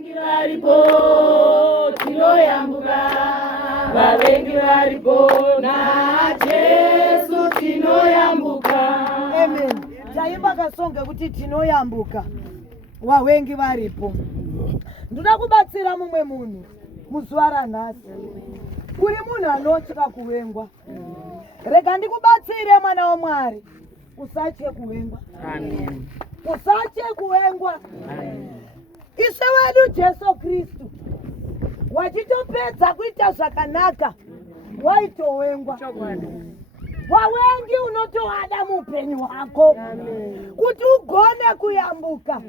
Vavengi varipo tinoyambuka, vavengi varipo na Jesu tinoyambuka. Amen. Taimba kasonge kuti tinoyambuka, vavengi varipo. Ndoda kubatsira mumwe munhu muzuva ranhasi. Uri munhu anotya kuvengwa. Rega ndikubatsire mwana waMwari, usatye kuvengwa. Amen. Usatye kuvengwa. Ishe wedu Jesu Kristu wachitopedza kuita zvakanaka waitovengwa. Wavengi unotovada muupenyu hwako kuti ugone kuyambuka.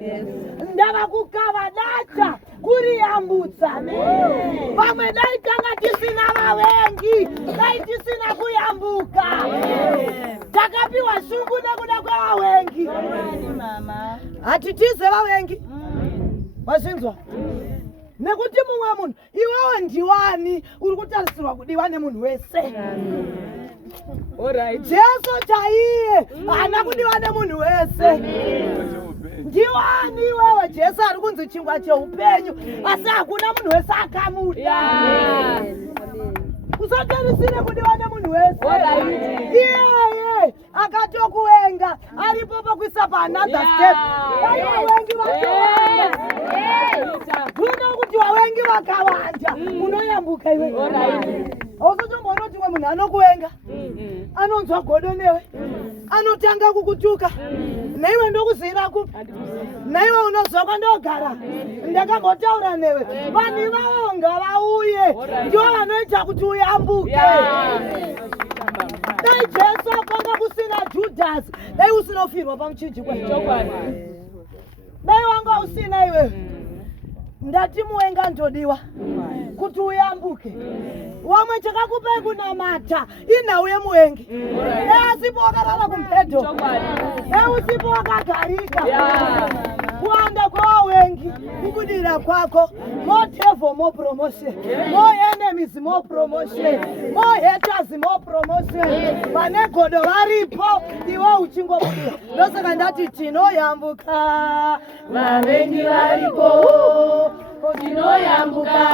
Ndava kukavadacha kuriyambutsa. Vamwe dai tanga tisina vavengi, dai tisina kuyambuka. Takapiwa shungu nekuda kwevavengi. Hatitize vavengi. Mazvinzwa? Nekuti mumwe munhu, iwewe ndiwani uri kutarisirwa kudiwa nemunhu wese. Jesu chaiye haana kudiwa nemunhu wese. Ndiwani iwewe? Jesu ari kunzi chingwa cheupenyu, asi hakuna munhu wese akamuda. Usatarisire kudiwa nemunhu wese. Iyeye akatokuvenga aripo pakuisa paanother step. Vavengi vakawanda. Uno kuti vavengi vakawanda unoyambuka iwe. Hauzotomboona kuti munhu anokuvenga anonzwa godo newe, anotanga kukutuka. Naiwe ndokuzira kupi? Naiwe unozwa kwandogara ndakambotaura newe. Vanhu ivavo ngavauye, ndivo vanoita kuti uyambuke. Dai Jesu akanga kusina Judhasi, dai usinofirwa pamuchinjikwa. Dai wanga usina iwe, ndati muvenga ndodiwa kuti uyambuke. Wamwe chakakupai kunamata inhau yemuvengi. Asipo wakarara kumubhedho, usipo wakagarika. Kuwanda kwavavengi kukudira kwako. More devil, more promotion. More enemies, more promotion. More haters, more promotion. Vane godo varipo, iwe uchingobuda. Ndosaka ndati tinoyambuka, vavengi varipo tinoyambuka.